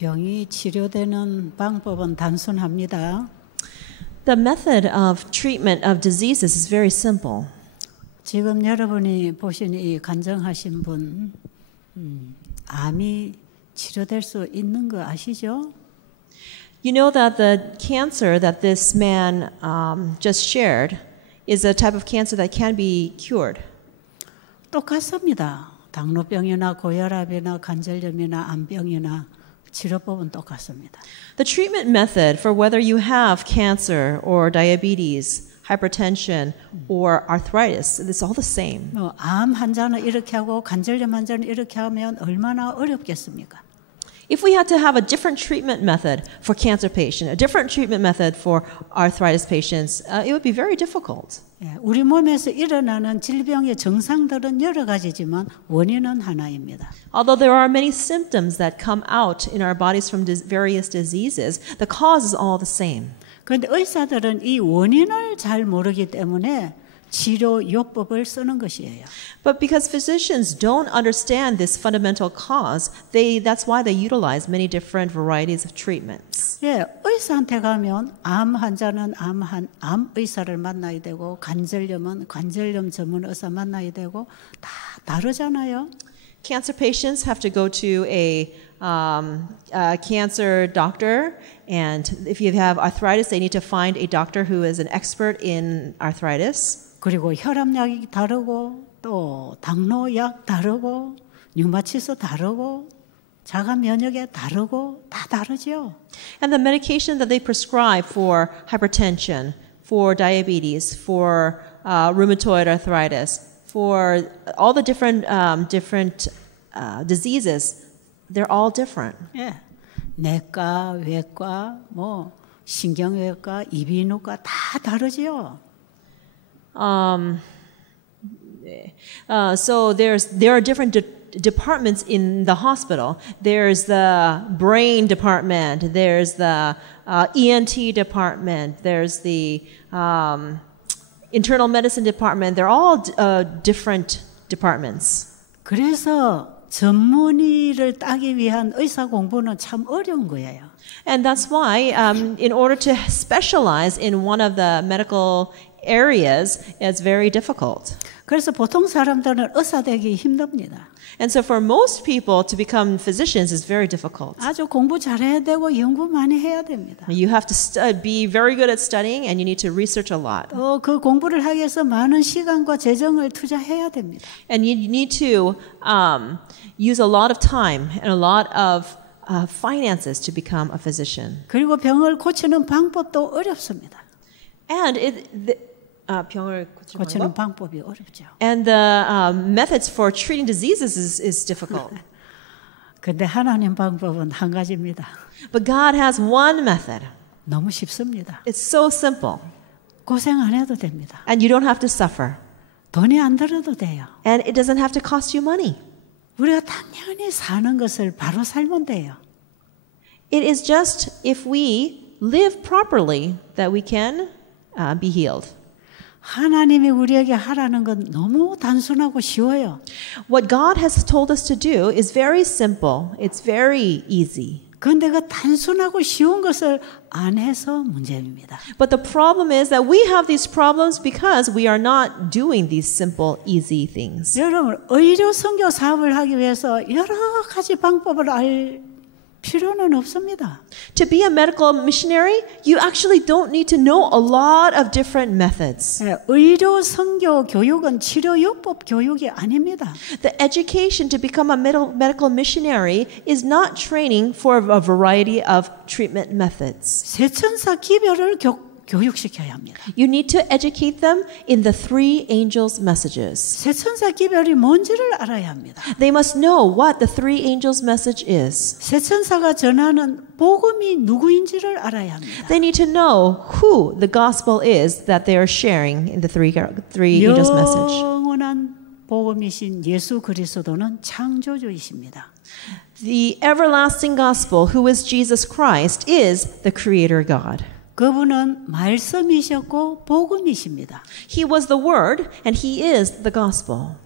병이 치료되는 방법은 단순합니다. The method of treatment of diseases is very simple. 지금 여러분이 보신 이 간증하신 분, 암이 치료될 수 있는 거 아시죠? You know that the cancer that this man just shared is a type of cancer that can be cured. 똑같습니다. 당뇨병이나 고혈압이나 관절염이나 암병이나 치료법은 똑같습니다. The treatment method for whether you have cancer or diabetes, hypertension, or arthritis, it's all the same. 암 환자는 이렇게 하고 관절염 환자는 이렇게 하면 얼마나 어렵겠습니까? If we had to have a different treatment method for cancer patient, a different treatment method for arthritis patients, it would be very difficult. 우리 몸에서 일어나는 질병의 증상들은 여러 가지지만 원인은 하나입니다. Although there are many symptoms that come out in our bodies from various diseases, the cause is all the same. 그런데 의사들은 이 원인을 잘 모르기 때문에 치료요법을 쓰는 것이에요. But because physicians don't understand this fundamental cause, that's why they utilize many different varieties of treatments. 예, 의사한테 가면 암 환자는 암 의사를 만나야 되고 관절염은 관절염 전문 의사 만나야 되고 다 다르잖아요. Cancer patients have to go to a cancer doctor, and if you have arthritis, they need to find a doctor who is an expert in arthritis. 그리고 혈압약이 다르고 또 당뇨약 다르고 류마티스 다르고 자가 면역에 다르고 다 다르죠. And the medication that they prescribe for hypertension, for diabetes, for rheumatoid arthritis, for all the different diseases, they're all different. 예, 내과, 외과, 뭐 신경외과, 이비인후과 다 다르지요. So there are different departments in the hospital. There's the brain department. There's the ENT department. There's the internal medicine department. They're all different departments. 그래서 전문의를 따기 위한 의사 공부는 참 어려운 거예요. And that's why, in order to specialize in one of the medical areas, it's very difficult. 그래서 보통 사람들은 의사 되기 힘듭니다. And so for most people to become physicians is very difficult. 아주 공부 잘해야 되고 연구 많이 해야 됩니다. You have to be very good at studying, and you need to research a lot. 그 공부를 하기 위해서 많은 시간과 재정을 투자해야 됩니다. And you need to use a lot of time and a lot of finances to become a physician. 그리고 병을 고치는 방법도 어렵습니다. And 병을 고치는 방법이 어렵죠. And the methods for treating diseases is difficult. 근데 하나님 방법은 한 가지입니다. But God has one method. 너무 쉽습니다. It's so simple. 고생 안 해도 됩니다. And you don't have to suffer. 돈이 안 들어도 돼요. And it doesn't have to cost you money. 우리가 당연히 사는 것을 바로 살면 돼요. It is just if we live properly that we can be healed. 하나님이 우리에게 하라는 건 너무 단순하고 쉬워요. What God has told us to do is very simple. It's very easy. 그런데 그 단순하고 쉬운 것을 안 해서 문제입니다. But the problem is that we have these problems because we are not doing these simple, easy things. 여러분, 의료 선교 사업을 하기 위해서 여러 가지 방법을 알 필요는 없습니다. To be a medical missionary, you actually don't need to know a lot of different methods. 의료 선교 교육은 치료요법 교육이 아닙니다. The education to become a medical missionary is not training for a variety of treatment methods. 세천사 기별을 교육시켜야 합니다. You need to educate them in the three angels' messages. 세천사 기별이 뭔지를 알아야 합니다. They must know what the three angels' message is. 세천사가 전하는 복음이 누구인지를 알아야 합니다. They need to know who the gospel is that they are sharing in the three angels' message. 영원한 복음이신 예수 그리스도는 창조주이십니다. The everlasting gospel, who is Jesus Christ, is the Creator God. 그분은 말씀이셨고 복음이십니다. He was the Word, and He is the gospel.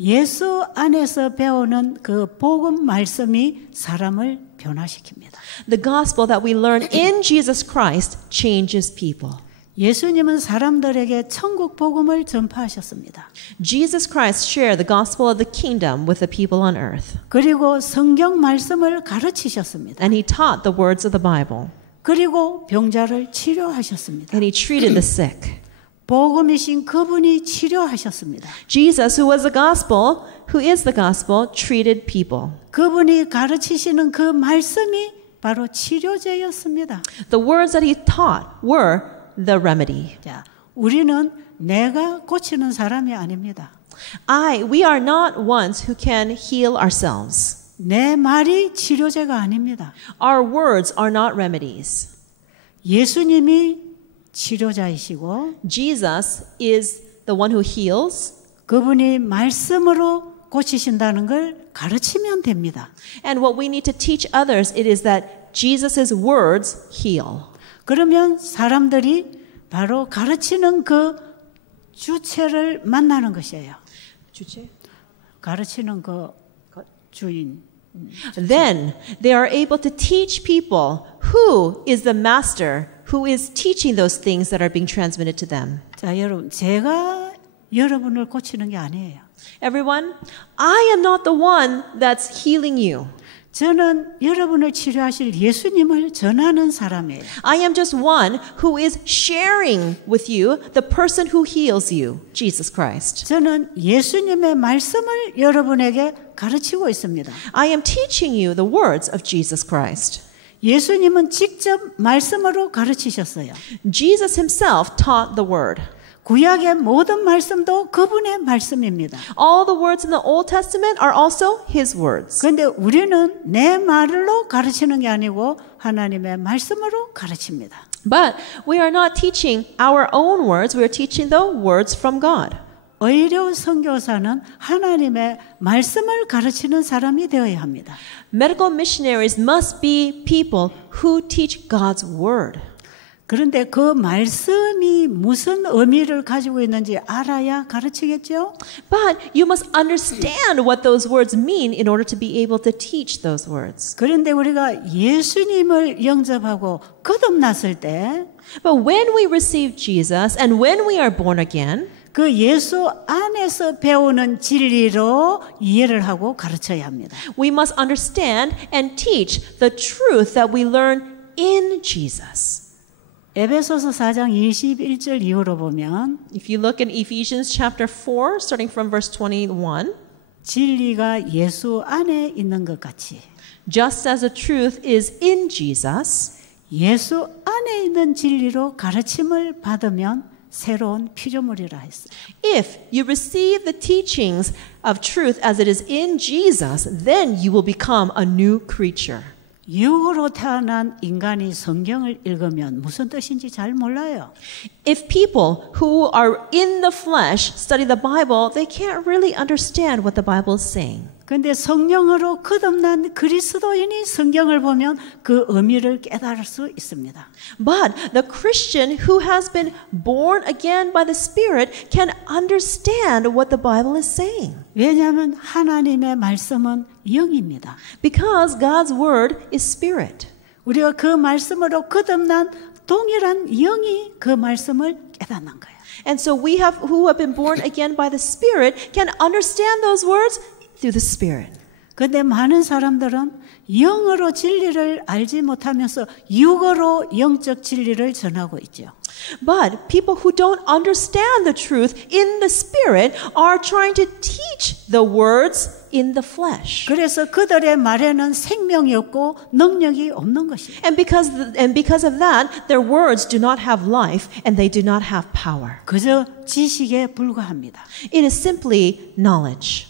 예수 안에서 배우는 그 복음 말씀이 사람을 변화시킵니다. The gospel that we learn in Jesus Christ changes people. 예수님은 사람들에게 천국 복음을 전파하셨습니다. Jesus Christ shared the gospel of the kingdom with the people on earth. 그리고 성경 말씀을 가르치셨습니다. And he taught the words of the Bible. 그리고 병자를 치료하셨습니다. And he treated the sick. 복음이신 그분이 치료하셨습니다. Jesus, who was the gospel, who is the gospel, treated people. 그분이 가르치시는 그 말씀이 바로 치료제였습니다. The words that he taught were the remedy. 자, 우리는 내가 고치는 사람이 아닙니다. We are not ones who can heal ourselves. 내 말이 치료제가 아닙니다. Our words are not remedies. 예수님이 치료자이시고 Jesus is the one who heals. 그분이 말씀으로 고치신다는 걸 가르치면 됩니다. And what we need to teach others it is that Jesus' words heal. 그러면 사람들이 바로 가르치는 그 주체를 만나는 것이에요. 주체? 가르치는 그 주인. Then they are able to teach people who is the master who is teaching those things that are being transmitted to them. 자, 여러분, 제가 여러분을 고치는 게 아니에요. Everyone, I am not the one that's healing you. 저는 여러분을 치료하실 예수님을 전하는 사람이에요. I am just one who is sharing with you the person who heals you, Jesus Christ. 저는 예수님의 말씀을 여러분에게 가르치고 있습니다. I am teaching you the words of Jesus Christ. 예수님은 직접 말씀으로 가르치셨어요. Jesus himself taught the word. 구약의 모든 말씀도 그분의 말씀입니다. All the words in the Old Testament are also his words. 그런데 우리는 내 말로 가르치는 게 아니고 하나님의 말씀으로 가르칩니다. But we are not teaching our own words, we are teaching the words from God. 의료 선교사는 하나님의 말씀을 가르치는 사람이 되어야 합니다. Medical missionaries must be people who teach God's word. 그런데 그 말씀이 무슨 의미를 가지고 있는지 알아야 가르치겠죠? But you must understand what those words mean in order to be able to teach those words. 그런데 우리가 예수님을 영접하고 거듭났을 때 But when we receive Jesus and when we are born again, 그 예수 안에서 배우는 진리로 이해를 하고 가르쳐야 합니다. we must understand and teach the truth that we learn in Jesus. 에베소서 4장 21절 이후로 보면 If you look in Ephesians chapter 4, starting from verse 21, 진리가 예수 안에 있는 것 같이 just as the truth is in Jesus, 예수 안에 있는 진리로 가르침을 받으면 새로운 피조물이라 했어요. if you receive the teachings of truth as it is in Jesus, then you will become a new creature. 육으로 태어난 인간이 성경을 읽으면 무슨 뜻인지 잘 몰라요. If people who are in the flesh study the Bible, they can't really understand what the Bible is saying. 그런데 성령으로 거듭난 그리스도인이 성경을 보면 그 의미를 깨달을 수 있습니다. But the Christian who has been born again by the Spirit can understand what the Bible is saying. 왜냐하면 하나님의 말씀은 영입니다. Because God's word is spirit. 우리가 그 말씀으로 거듭난 동일한 영이 그 말씀을 깨닫는 거예요. And so we who have been born again by the Spirit can understand those words through the Spirit. 그런데 많은 사람들은 영으로 진리를 알지 못하면서 육으로 영적 진리를 전하고 있죠. But people who don't understand the truth in the Spirit are trying to teach the words in the flesh. 그래서 그들의 말에는 생명이 없고 능력이 없는 것이에요. And because of that, their words do not have life and they do not have power. 그저 지식에 불과합니다. It is simply knowledge.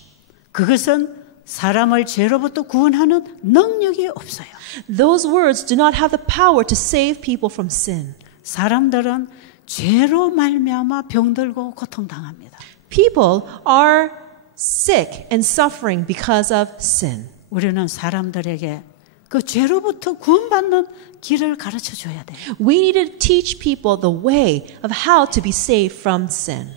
그것은 사람을 죄로부터 구원하는 능력이 없어요. Those words do not have the power to save people from sin. 사람들은 죄로 말미암아 병들고 고통당합니다. People are sick and suffering because of sin. 우리는 사람들에게 그 죄로부터 구원받는 길을 가르쳐 줘야 돼요. We need to teach people the way of how to be saved from sin.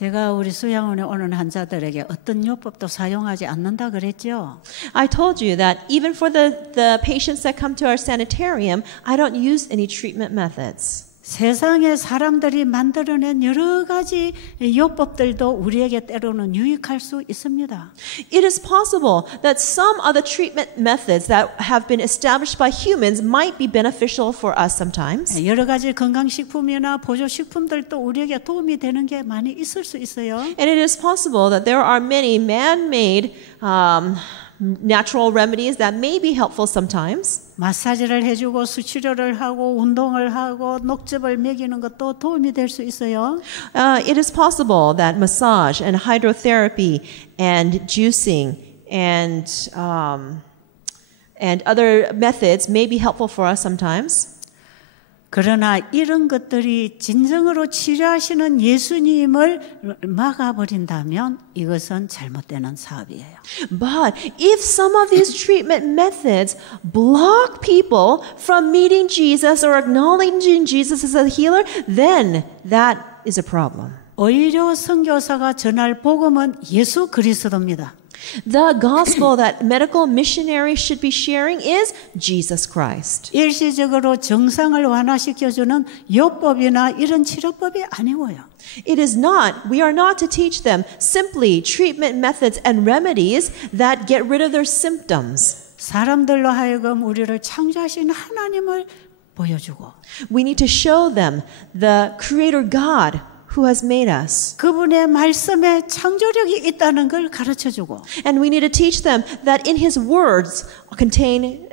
제가 우리 수양원에 오는 환자들에게 어떤 요법도 사용하지 않는다 그랬죠. I told you that even for the patients that come to our sanitarium, I don't use any treatment methods. 세상에 사람들이 만들어낸 여러 가지 요법들도 우리에게 때로는 유익할 수 있습니다. It is possible that some of the treatment methods that have been established by humans might be beneficial for us sometimes. 여러 가지 건강식품이나 보조식품들도 우리에게 도움이 되는 게 많이 있을 수 있어요. And it is possible that there are many man-made natural remedies that may be helpful sometimes. 마사지를 해주고 수치료를 하고 운동을 하고 녹즙을 먹이는 것도 도움이 될 수 있어요. It is possible that massage and hydrotherapy and juicing and other methods may be helpful for us sometimes. 그러나 이런 것들이 진정으로 치료하시는 예수님을 막아버린다면 이것은 잘못되는 사업이에요. But if some of these treatment methods block people from meeting Jesus or acknowledging Jesus as a healer, then that is a problem. 오히려 선교사가 전할 복음은 예수 그리스도입니다. The gospel that medical missionaries should be sharing is Jesus Christ. 일시적으로 정상을 완화시켜주는 요법이나 이런 치료법이 아니고요. It is not, we are not to teach them simply treatment methods and remedies that get rid of their symptoms. 사람들로 하여금 우리를 창조하신 하나님을 보여주고 We need to show them the Creator God who has made us. 그분의 말씀에 창조력이 있다는 걸 가르쳐주고 And we need to teach them that in His words contain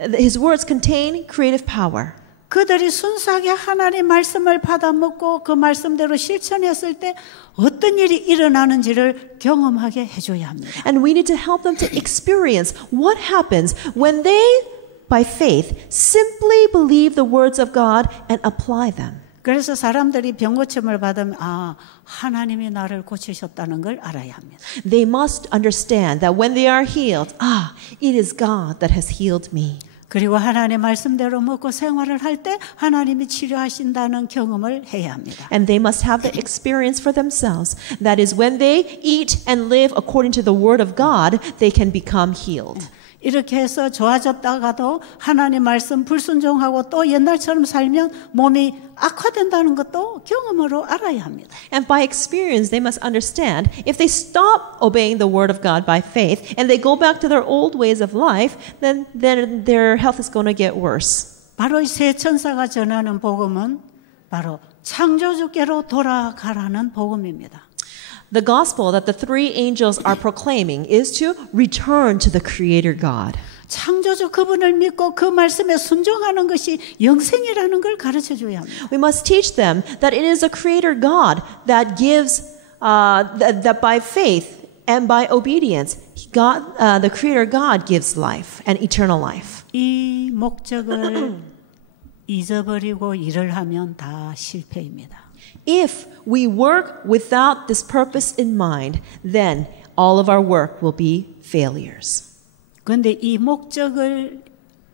creative power. 그들이 순수하게 하나님의 말씀을 받아먹고 그 말씀대로 실천했을 때 어떤 일이 일어나는지를 경험하게 해줘야 합니다. And we need to help them to experience what happens when they, by faith, simply believe the words of God and apply them. 그래서 사람들이 병고침을 받으면 하나님이 나를 고치셨다는 걸 알아야 합니다. They must understand that when they are healed, it is God that has healed me. 그리고 하나님의 말씀대로 먹고 생활을 할 때 하나님이 치료하신다는 경험을 해야 합니다. And they must have the experience for themselves. That is, when they eat and live according to the word of God, they can become healed. 이렇게 해서 좋아졌다가도 하나님 말씀 불순종하고 또 옛날처럼 살면 몸이 악화된다는 것도 경험으로 알아야 합니다. And by experience, they must understand if they stop obeying the word of God by faith and they go back to their old ways of life, then their health is going to get worse. 바로 이 세 천사가 전하는 복음은 바로 창조주께로 돌아가라는 복음입니다. The gospel that the three angels are proclaiming is to return to the Creator God. 창조주 그분을 믿고 그 말씀에 순종하는 것이 영생이라는 걸 가르쳐줘야 합니다. We must teach them that it is a Creator God that gives, that by faith and by obedience, God, the Creator God gives life and eternal life. 이 목적을 잊어버리고 일을 하면 다 실패입니다. If we work without this purpose in mind, then all of our work will be failures. 그런데 이 목적을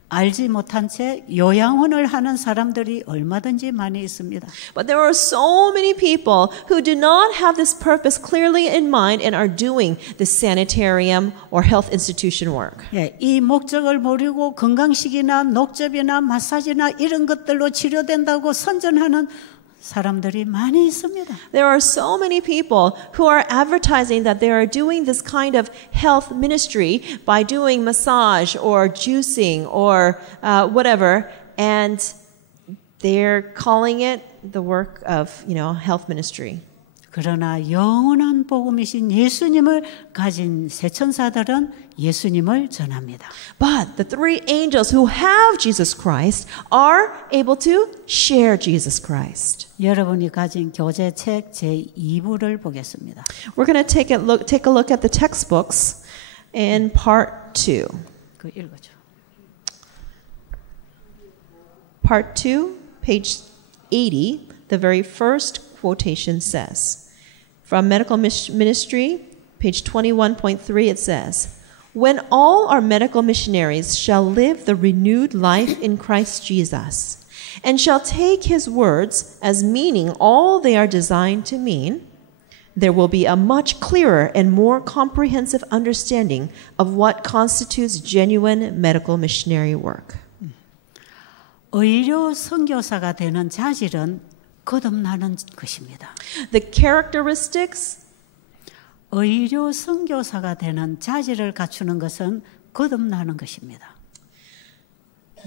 알지 못한 채 요양원을 하는 사람들이 얼마든지 많이 있습니다. But there are so many people who do not have this purpose clearly in mind and are doing the sanitarium or health institution work. 예, 이 목적을 모르고 건강식이나 녹즙이나 마사지나 이런 것들로 치료된다고 선전하는 사람들이 많이 있습니다. There are so many people who are advertising that they are doing this kind of health ministry by doing massage or juicing or whatever, and they're calling it the work of, health ministry. 그러나 영원한 복음이신 예수님을 가진 세 천사들은 예수님을 전합니다. But the three angels who have Jesus Christ are able to share Jesus Christ. 여러분이 가진 교재책 제2부를 보겠습니다. We're going to take a look at the textbooks in part 2. 그 읽어줘. Part 2, page 80, the very first quotation says, from Medical Ministry, page 21.3, it says, "When all our medical missionaries shall live the renewed life in Christ Jesus, and shall take his words as meaning all they are designed to mean, there will be a much clearer and more comprehensive understanding of what constitutes genuine medical missionary work. 의료 선교사가 되는 자질은 거듭나는 것입니다. The characteristics 의료 선교사가 되는 자질을 갖추는 것은 거듭나는 것입니다.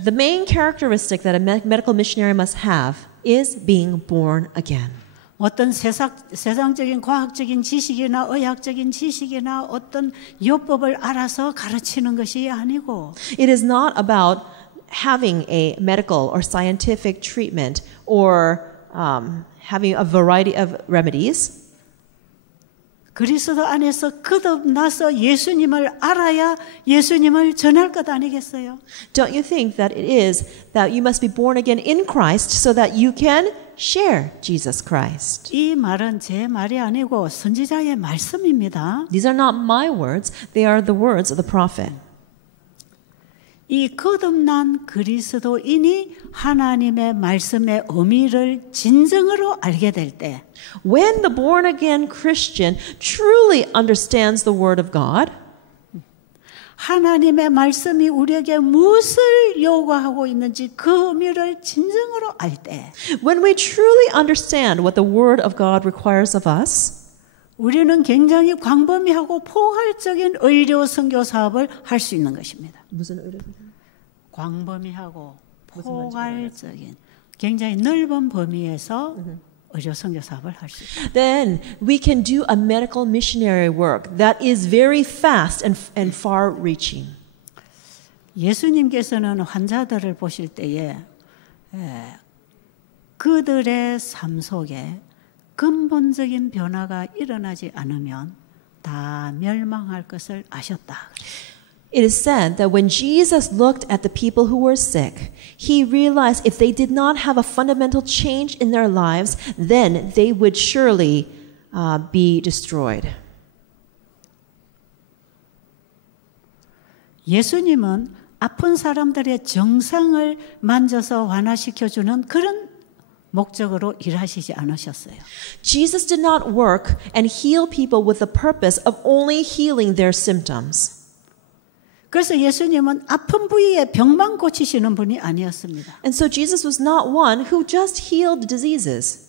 The main characteristic that a medical missionary must have is being born again. 어떤 세상적인 과학적인 지식이나 의학적인 지식이나 어떤 요법을 알아서 가르치는 것이 아니고 It is not about having a medical or scientific treatment or having a variety of remedies. 그리스도 안에서 거듭나서 예수님을 알아야 예수님을 전할 것 아니겠어요? Don't you think that it is that you must be born again in Christ so that you can share Jesus Christ? 이 말은 제 말이 아니고 선지자의 말씀입니다. These are not my words, they are the words of the prophet. 이 거듭난 그리스도인이 하나님의 말씀의 의미를 진정으로 알게 될 때 When the born again Christian truly understands the word of God, 하나님의 말씀이 우리에게 무엇을 요구하고 있는지 그 의미를 진정으로 알 때 when we truly understand what the word of God requires of us, 우리는 굉장히 광범위하고 포괄적인 의료 선교 사업을 할 수 있는 것입니다. 무슨 의료? 광범위하고 포괄적인 굉장히 넓은 범위에서 의료 선교 사업을 할 수 있습니다. Then we can do a medical missionary work that is very fast and far-reaching. 예수님께서는 환자들을 보실 때에 그들의 삶 속에 근본적인 변화가 일어나지 않으면 다 멸망할 것을 아셨다. It is said that when Jesus looked at the people who were sick, he realized if they did not have a fundamental change in their lives, then they would surely be destroyed. 예수님은 아픈 사람들의 정상을 만져서 완화시켜주는 그런 목적으로 일하시지 않으셨어요. Jesus did not work and heal people with the purpose of only healing their symptoms. 그래서 예수님은 아픈 부위에 병만 고치시는 분이 아니었습니다. And so Jesus was not one who just healed diseases.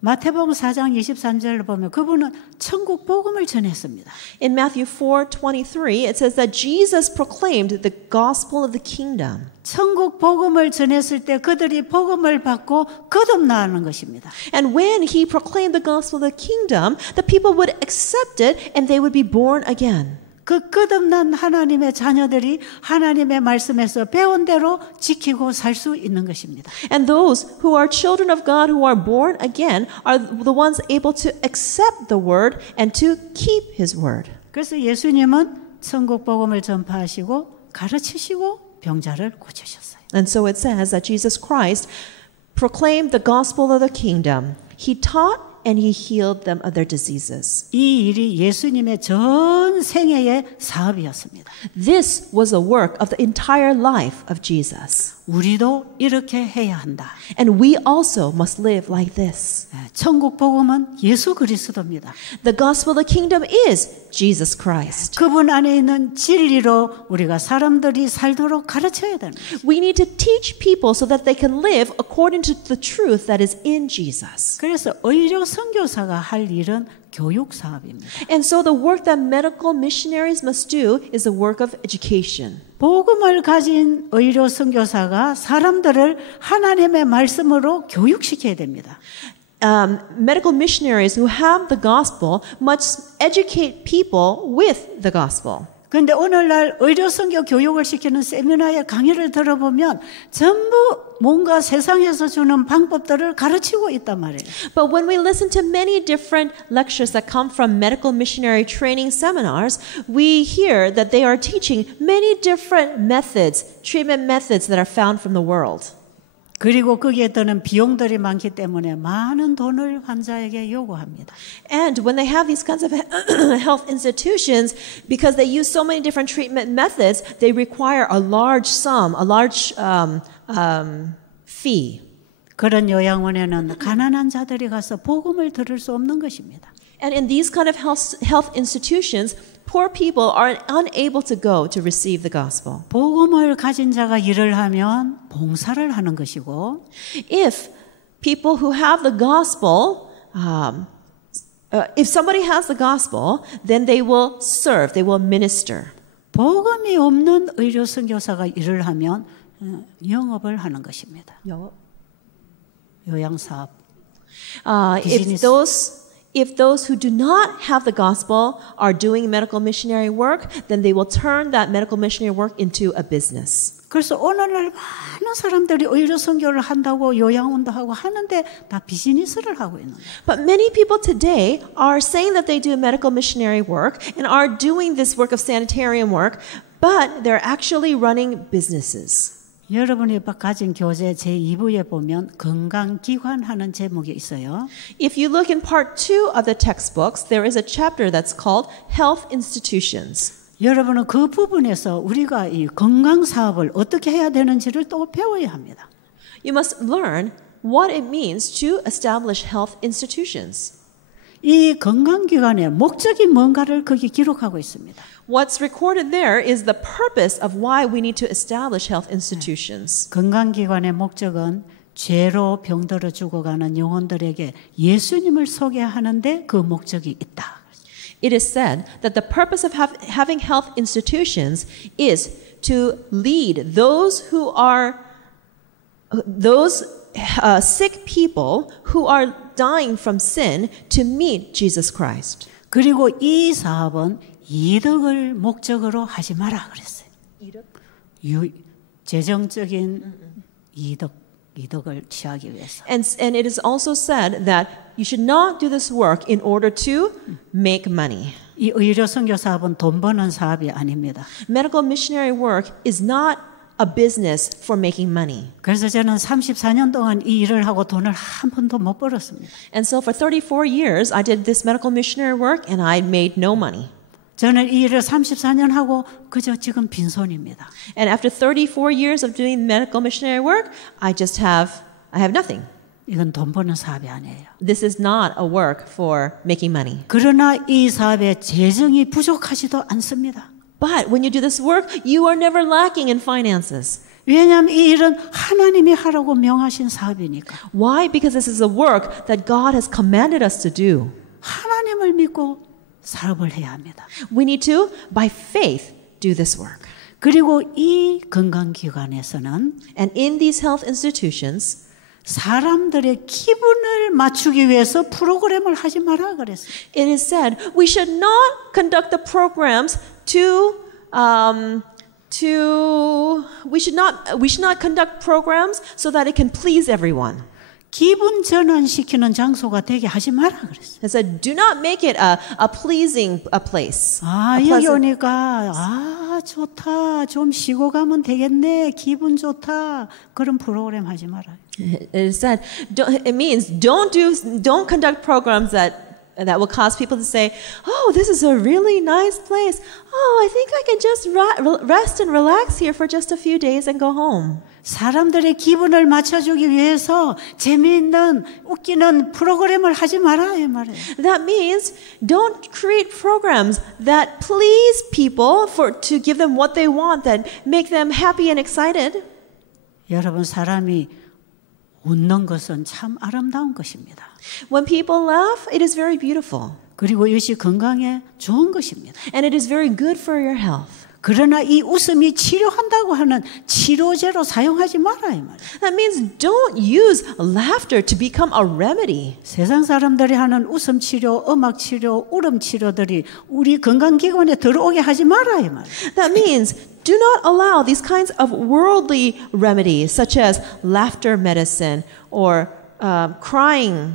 마태복음 4장 23절을 보면 그분은 천국 복음을 전했습니다. In Matthew 4:23, it says that Jesus proclaimed the gospel of the kingdom. 천국 복음을 전했을 때 그들이 복음을 받고 거듭나는 것입니다. And when he proclaimed the gospel of the kingdom, the people would accept it and they would be born again. 그 거듭난 하나님의 자녀들이 하나님의 말씀에서 배운 대로 지키고 살 수 있는 것입니다. And those who are children of God who are born again are the ones able to accept the word and to keep his word. 그래서 예수님은 천국 복음을 전파하시고 가르치시고 병자를 고치셨어요. And so it says that Jesus Christ proclaimed the gospel of the kingdom. He taught and he healed them of their diseases. 이 일이 예수님의 전 생애의 사업이었습니다. This was the work of the entire life of Jesus. 우리도 이렇게 해야 한다. And we also must live like this. 천국 복음은 예수 그리스도입니다. The gospel of the kingdom is Jesus Christ. 그분 안에 있는 진리로 우리가 사람들이 살도록 가르쳐야 되는 거예요. We need to teach people so that they can live according to the truth that is in Jesus. 그래서 의료 선교사가 할 일은 교육 사업입니다. And so the work that medical missionaries must do is the work of education. 복음을 가진 의료 선교사가 사람들을 하나님의 말씀으로 교육시켜야 됩니다. Medical missionaries who have the gospel must educate people with the gospel. 그런데 오늘날 의료 선교 교육을 시키는 세미나의 강의를 들어보면 전부 뭔가 세상에서 주는 방법들을 가르치고 있단 말이에요. But when we listen to many different lectures that come from medical missionary training seminars, we hear that they are teaching many different methods, treatment methods that are found from the world. 그리고 거기에 드는 비용들이 많기 때문에 많은 돈을 환자에게 요구합니다. And when they have these kinds of health institutions, because they use so many different treatment methods, they require a large sum, a large fee. 그런 요양원에는 가난한 자들이 가서 복음을 들을 수 없는 것입니다. And in these kind of health institutions, poor people are unable to go to receive the gospel. 복음을 가진 자가 일을 하면 봉사를 하는 것이고 If people who have the gospel, if somebody has the gospel, then they will serve, they will minister. 복음이 없는 의료 선교사가 일을 하면 영업을 하는 것입니다. 요양사업. If those who do not have the gospel are doing medical missionary work, then they will turn that medical missionary work into a business. 그래서 오늘날 많은 사람들이 의료 선교를 한다고 요양운동하고 하는데 다 비즈니스를 하고 있는 거예요. But many people today are saying that they do medical missionary work and are doing this work of sanitarium work, but they're actually running businesses. 여러분이 가진 교재 제2부에 보면 건강기관 하는 제목이 있어요. If you look in part 2 of the textbooks, there is a chapter that's called Health Institutions. 여러분은 그 부분에서 우리가 이 건강 사업을 어떻게 해야 되는지를 또 배워야 합니다. You must learn what it means to establish health institutions. 이 건강기관의 목적이 뭔가를 거기 기록하고 있습니다. What's recorded there is the purpose of why we need to establish health institutions. 건강기관의 목적은 죄로 병들어 죽어가는 영혼들에게 예수님을 소개하는데 그 목적이 있다. It is said that the purpose of having health institutions is to lead those sick people who are dying from sin to meet Jesus Christ. 그리고 이 사업은 이득을 목적으로 하지 마라 그랬어요. 재정적인 이득을 취하기 위해서. And it is also said that you should not do this work in order to make money. 이 의료 선교 사업은 돈 버는 사업이 아닙니다. Medical missionary work is not a business for making money. 그래서 저는 34년 동안 이 일을 하고 돈을 한 번도 못 벌었습니다. And so for 34 years I did this medical missionary work and I made no money. 저는 이 일을 34년 하고 그저 지금 빈손입니다. And after 34 years of doing medical missionary work, I have nothing. 이건 돈 버는 사업이 아니에요. This is not a work for making money. 그러나 이 사업에 재정이 부족하지도 않습니다. But when you do this work, you are never lacking in finances. 왜냐하면 이 일은 하나님이 하라고 명하신 사업이니까. Why? Because this is a work that God has commanded us to do. 하나님을 믿고 사업을 해야 합니다. We need to, by faith, do this work. 그리고 이 건강기관에서는 And in these health institutions, 사람들의 기분을 맞추기 위해서 프로그램을 하지 마라 그랬어요. it is said we should not conduct the programs we should not conduct programs so that it can please everyone. 기분 전환시키는 장소가 되게 하지 마라 그랬어요. It said, do not make it a pleasing place. 여기 오니까 좋다. 좀 쉬고 가면 되겠네. 기분 좋다. 그런 프로그램 하지 마라. It said, it means don't conduct programs that will cause people to say, oh, this is a really nice place. Oh, I think I can just rest and relax here for just a few days and go home. 사람들의 기분을 맞춰주기 위해서 재미있는 웃기는 프로그램을 하지 마라 이 말이에요. That means don't create programs that please people to give them what they want, that make them happy and excited. 여러분 사람이 웃는 것은 참 아름다운 것입니다. When people laugh, it is very beautiful. 그리고 이것이 건강에 좋은 것입니다. And it is very good for your health. 그러나 이 웃음이 치료한다고 하는 치료제로 사용하지 마라 이 말이에요. That means don't use laughter to become a remedy. 세상 사람들이 하는 웃음 치료, 음악 치료, 울음 치료들이 우리 건강기관에 들어오게 하지 마라 이 말이에요. That means do not allow these kinds of worldly remedies such as laughter medicine or crying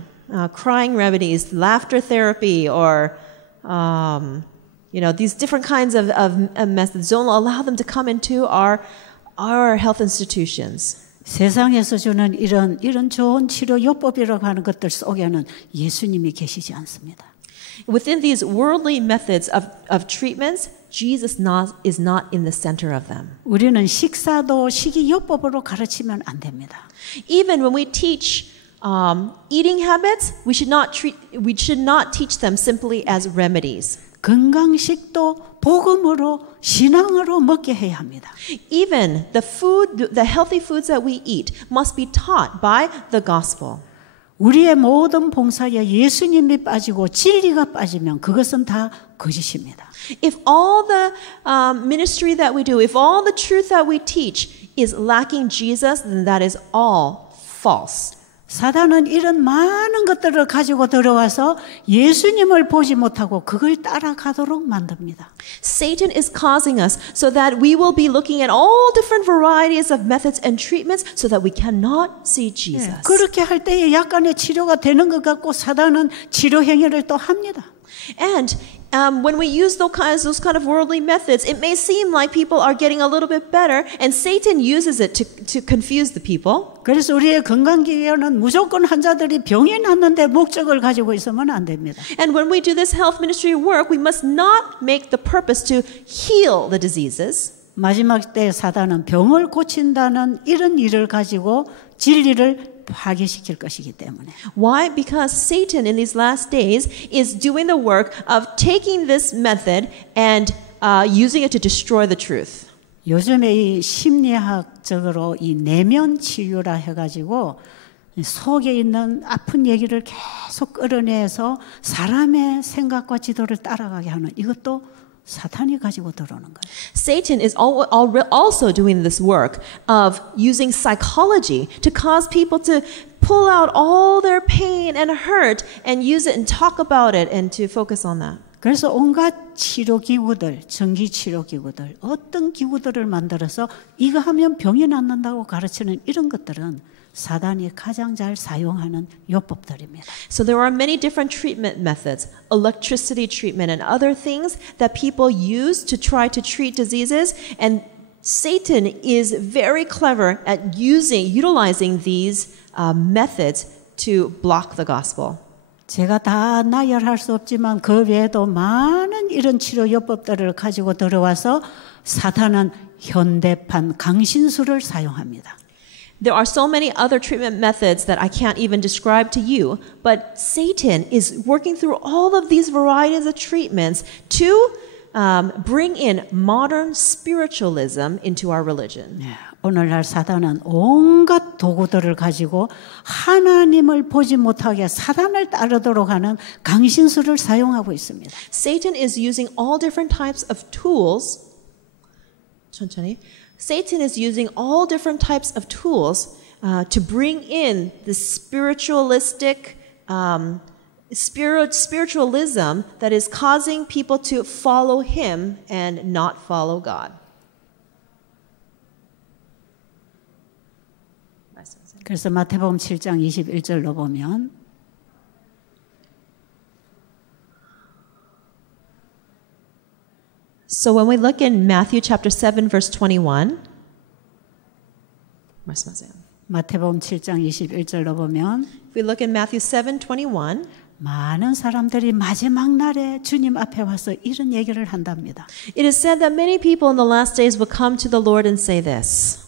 remedies, laughter therapy or these different kinds of methods. Don't allow them to come into our health institutions. 세상에서 주는 이런 좋은 치료 요법이라고 하는 것들 속에는 예수님이 계시지 않습니다. Within these worldly methods of treatments, Jesus is not in the center of them. 우리는 식사도 식이요법으로 가르치면 안 됩니다. Even when we teach eating habits, we should not teach them simply as remedies. 건강식도 복음으로 신앙으로 먹게 해야 합니다. Even the healthy foods that we eat must be taught by the gospel. 우리의 모든 봉사에 예수님이 빠지고 진리가 빠지면 그것은 다 거짓입니다. If all the ministry that we do, if all the truth that we teach is lacking Jesus, then that is all false. 사단은 이런 많은 것들을 가지고 들어와서 예수님을 보지 못하고 그걸 따라가도록 만듭니다. Satan is causing us so that we will be looking at all different varieties of methods and treatments so that we cannot see Jesus. 그렇게 할 때에 약간의 치료가 되는 것 같고 사단은 치료 행위를 또 합니다. And when we use those kind of worldly methods, it may seem like people are getting a little bit better, and Satan uses it to confuse the people. 그래서 우리의 건강기회는 무조건 환자들이 병이 낫는데 목적을 가지고 있으면 안 됩니다. And when we do this health ministry work, we must not make the purpose to heal the diseases. 마지막 때 사단은 병을 고친다는 이런 일을 가지고 진리를 파괴시킬 것이기 때문에. Why? Because Satan in these last days is doing the work of taking this method and using it to destroy the truth. 요즘에 이 심리학적으로 이 내면 치유라 해가지고 속에 있는 아픈 얘기를 계속 끌어내서 사람의 생각과 지도를 따라가게 하는 이것도 사탄이 가지고 들어오는 거예요. Satan is also doing this work of using psychology to cause people to pull out all their pain and hurt and use it and talk about it and to focus on that. 그래서 온갖 치료기구들, 전기치료기구들, 어떤 기구들을 만들어서 이거 하면 병이 낫는다고 가르치는 이런 것들은 사단이 가장 잘 사용하는 요법들입니다. So there are many different treatment methods, electricity treatment and other things that people use to try to treat diseases, and Satan is very clever at utilizing these methods to block the gospel. 제가 다 나열할 수 없지만 그 외에도 많은 이런 치료 요법들을 가지고 들어와서 사탄은 현대판 강신술을 사용합니다. There are so many other treatment methods that I can't even describe to you, but Satan is working through all of these varieties of treatments to bring in modern spiritualism into our religion. 오늘날 사단은 온갖 도구들을 가지고 하나님을 보지 못하게 사단을 따르도록 하는 강신술을 사용하고 있습니다. Satan is using all different types of tools. 천천히. Satan is using all different types of tools to bring in the spiritualistic spiritualism that is causing people to follow him and not follow God. 그래서 마태복음 7장 21절로 보면 So when we look in Matthew chapter 7 verse 21, 말씀하세요. 마태복음 7장 21절로 보면 If we look in Matthew 7:21, 많은 사람들이 마지막 날에 주님 앞에 와서 이런 얘기를 한답니다. it is said that many people in the last days will come to the Lord and say this.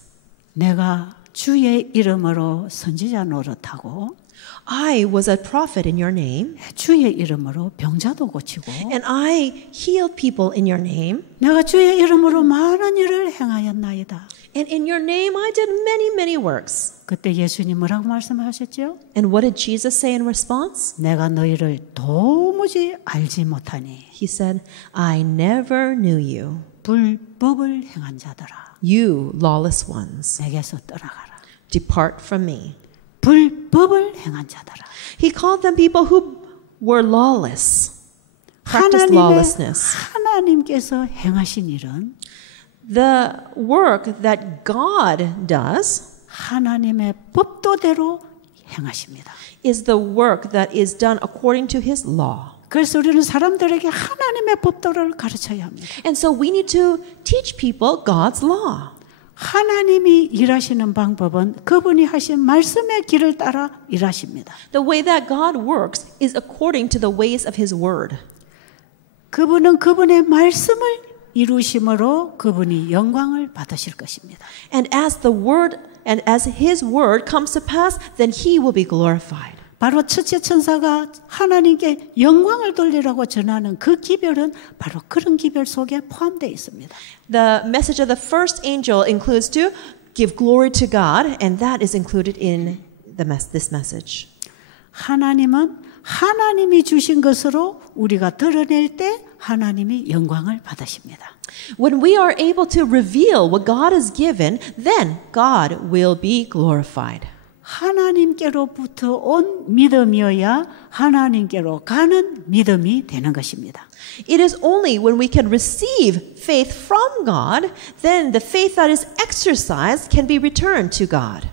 내가 주의 이름으로 선지자 노릇하고 I was a prophet in your name, 주의 이름으로 병자도 고치고 and I healed people in your name, 내가 주의 이름으로 많은 일을 행하였나이다. and in your name I did many works. 그때 예수님 뭐라고 말씀하셨죠? And what did Jesus say in response? 내가 너희를 도무지 알지 못하니 He said, I never knew you, 불법을 행한 자들아 you lawless ones. 내게서 떠나가라. Depart from me. 불법을 행한 자들아. He called them people who were lawless, practiced lawlessness. 하나님께서 행하신 일은 The work that God does 하나님의 법도대로 행하십니다. is the work that is done according to His law. 그래서 우리는 사람들에게 하나님의 법도를 가르쳐야 합니다. And so we need to teach people God's law. 하나님이 일하시는 방법은 그분이 하신 말씀의 길을 따라 일하십니다. The way that God works is according to the ways of His word. 그분은 그분의 말씀을 이루심으로 그분이 영광을 받으실 것입니다. And as his word comes to pass, then he will be glorified. 바로 첫째 천사가 하나님께 영광을 돌리라고 전하는 그 기별은 바로 그런 기별 속에 포함되어 있습니다. The message of the first angel includes to give glory to God, and that is included in this message. 하나님은 하나님이 주신 것으로 우리가 드러낼 때 하나님이 영광을 받으십니다. When we are able to reveal what God has given, then God will be glorified. 하나님께로부터 온 믿음이어야 하나님께로 가는 믿음이 되는 것입니다. It is only when we can receive faith from God, then the faith that is exercised can be returned to God.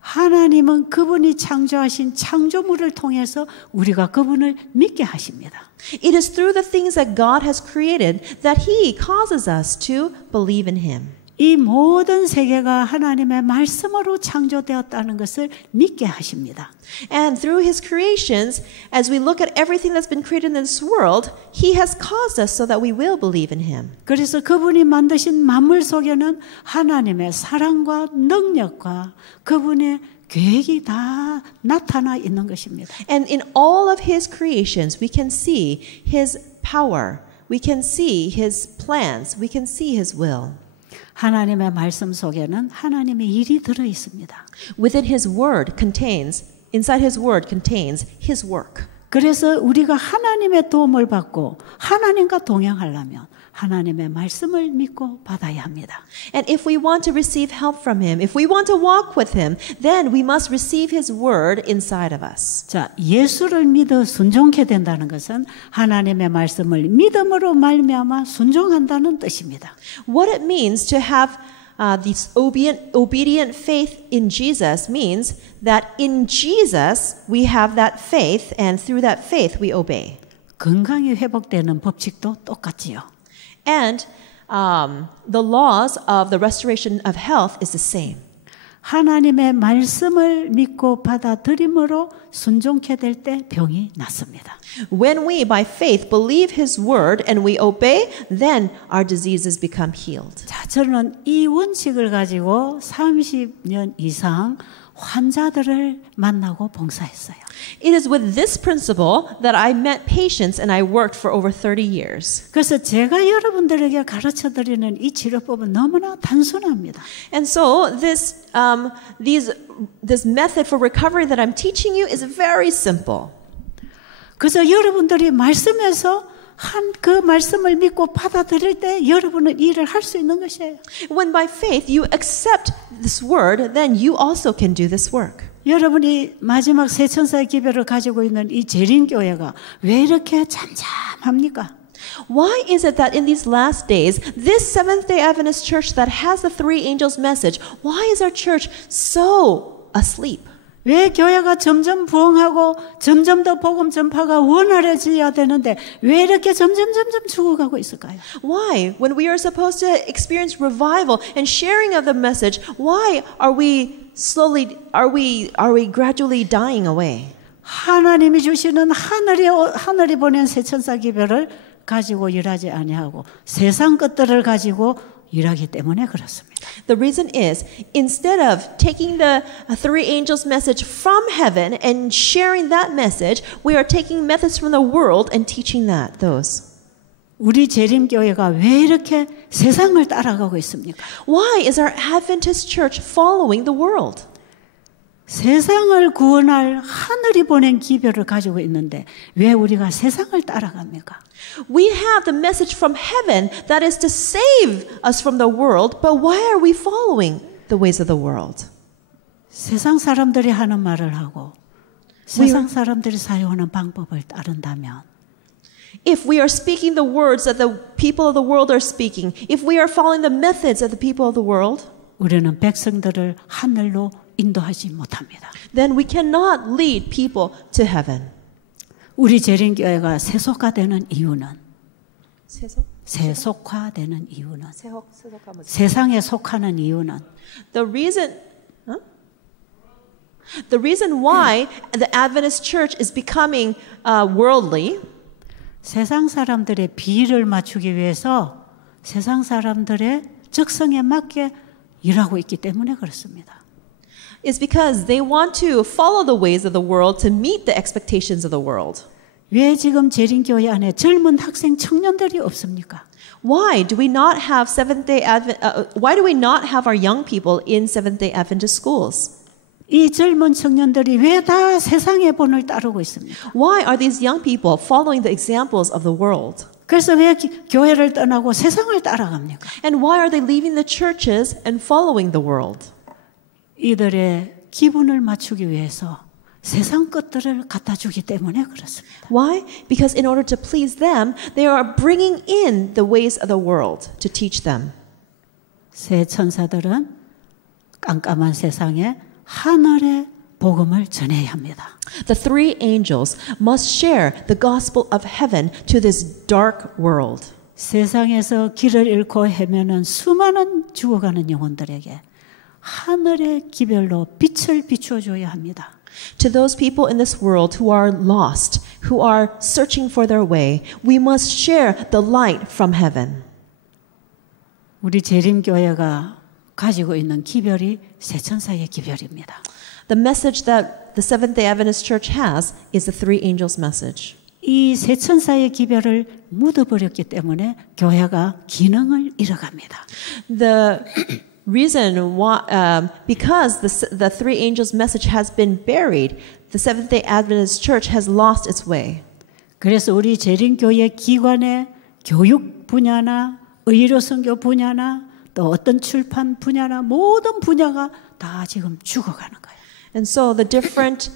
하나님은 그분이 창조하신 창조물을 통해서 우리가 그분을 믿게 하십니다. It is through the things that God has created that He causes us to believe in Him. 이 모든 세계가 하나님의 말씀으로 창조되었다는 것을 믿게 하십니다. And through His creations, as we look at everything that's been created in this world, He has caused us so that we will believe in Him. 그래서 그분이 만드신 만물 속에는 하나님의 사랑과 능력과 그분의 계획이 다 나타나 있는 것입니다. And in all of His creations, we can see His power, we can see His plans, we can see His will. 하나님의 말씀 속에는 하나님의 일이 들어 있습니다. Within His word inside His word contains His work. 그래서 우리가 하나님의 도움을 받고 하나님과 동행하려면 하나님의 말씀을 믿고 받아야 합니다. And if we want to receive help from Him, if we want to walk with Him, then we must receive His word inside of us. 자, 예수를 믿어 순종케 된다는 것은 하나님의 말씀을 믿음으로 말미암아 순종한다는 뜻입니다. What it means to have this obedient faith in Jesus means that in Jesus we have that faith, and through that faith we obey. 건강이 회복되는 법칙도 똑같지요. And the laws of the restoration of health is the same. 하나님의 말씀을 믿고 받아들임으로 순종케 될 때 병이 낫습니다. When we by faith believe His word and we obey, then our diseases become healed. 자, 저는 이 원칙을 가지고 30년 이상 환자들을 만나고 봉사했어요. It is with this principle that I met patients and I worked for over 30 years. 그래서 제가 여러분들에게 가르쳐 드리는 이 치료법은 너무나 단순합니다. And so this method for recovery that I'm teaching you is very simple. 그래서 여러분들이 말씀에서 그 말씀을 믿고 받아들일 때 여러분은 일을 할 수 있는 것이에요. When by faith you accept this word, then you also can do this work. 여러분이 마지막 세 천사의 기별을 가지고 있는 이 재림교회가 왜 이렇게 잠잠합니까? Why is it that in these last days, this Seventh-day Adventist church that has the three angels message, why is our church so asleep? 왜 교회가 점점 부흥하고 점점 더 복음 전파가 원활해져야 되는데 왜 이렇게 점점 죽어가고 있을까요? Why, when we are supposed to experience revival and sharing of the message, why are we gradually dying away? 하나님이 주시는 하늘이 보낸 새 천사 기별을 가지고 일하지 아니하고 세상 것들을 가지고 일하기 때문에 그렇습니다. The reason is, instead of taking the three angels' message from heaven and sharing that message, we are taking methods from the world and teaching those. 우리 재림교회가 왜 이렇게 세상을 따라가고 있습니까? Why is our Adventist church following the world? 세상을 구원할 하늘이 보낸 기별을 가지고 있는데 왜 우리가 세상을 따라갑니까? We have the message from heaven that is to save us from the world, but why are we following the ways of the world? 세상 사람들이 하는 말을 하고 세상 사람들이 사용하는 방법을 따른다면 If we are speaking the words that the people of the world are speaking, if we are following the methods of the people of the world, 우리는 백성들을 하늘로 인도하지 못합니다. Then we cannot lead people to heaven. 우리 재림교회가 세속화되는 이유는 세속화되는 이유는 세상에 속하는 이유는 The reason why the Adventist church is becoming worldly 세상 사람들의 비를 맞추기 위해서 세상 사람들의 적성에 맞게 일하고 있기 때문에 그렇습니다. It's because they want to follow the ways of the world to meet the expectations of the world. 왜 지금 재림교회 안에 젊은 학생 청년들이 없습니까? Why do we not have why do we not have our young people in Seventh-day Adventist schools? 이 젊은 청년들이 왜 다 세상의 본을 따르고 있습니까? Why are these young people following the examples of the world? 그래서 왜 교회를 떠나고 세상을 따라갑니까? And why are they leaving the churches and following the world? 이들의 기분을 맞추기 위해서 세상 것들을 갖다 주기 때문에 그렇습니다. Why? Because in order to please them, they are bringing in the ways of the world to teach them. 새 천사들은 깜깜한 세상에 하늘의 복음을 전해야 합니다. The three angels must share the gospel of heaven to this dark world. 세상에서 길을 잃고 헤매는 수많은 죽어가는 영혼들에게 하늘의 기별로 빛을 비춰줘야 합니다. To those people in this world who are lost, who are searching for their way, we must share the light from heaven. 우리 재림교회가 가지고 있는 기별이 새천사의 기별입니다. The message that the Seventh-day Adventist Church has is the three angels' message. 이 새천사의 기별을 묻어버렸기 때문에 교회가 기능을 잃어갑니다. The reason why, because the three angels' message has been buried, the Seventh-day Adventist Church has lost its way. 그래서 우리 재림교회 기관의 교육 분야나 의료선교 분야나 또 어떤 출판 분야나 모든 분야가 다 지금 죽어가는 거예요. And so the different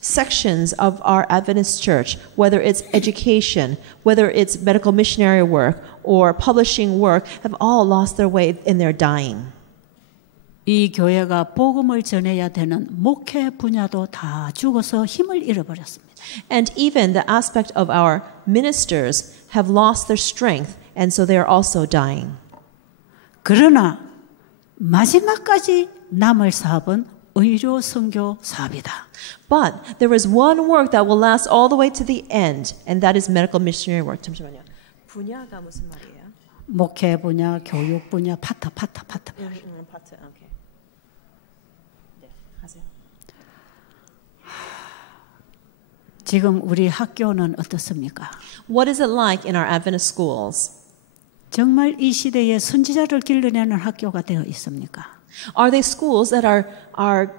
sections of our Adventist Church, whether it's education, whether it's medical missionary work, or publishing work, have all lost their way and they're dying. 이 교회가 복음을 전해야 되는 목회 분야도 다 죽어서 힘을 잃어버렸습니다. And even the aspect of our ministers have lost their strength, and so they are also dying. 그러나 마지막까지 남을 사업은 의료 선교 사업이다. But there is one work that will last all the way to the end, and that is medical missionary work. 잠시만요. 분야가 무슨 말이에요? 목회 분야, 교육 분야, 파트. 파트. 오케이. 네, 하세요. 지금 우리 학교는 어떻습니까? What is it like in our Adventist schools? 정말 이 시대에 선지자를 길러내는 학교가 되어 있습니까? Are they schools that are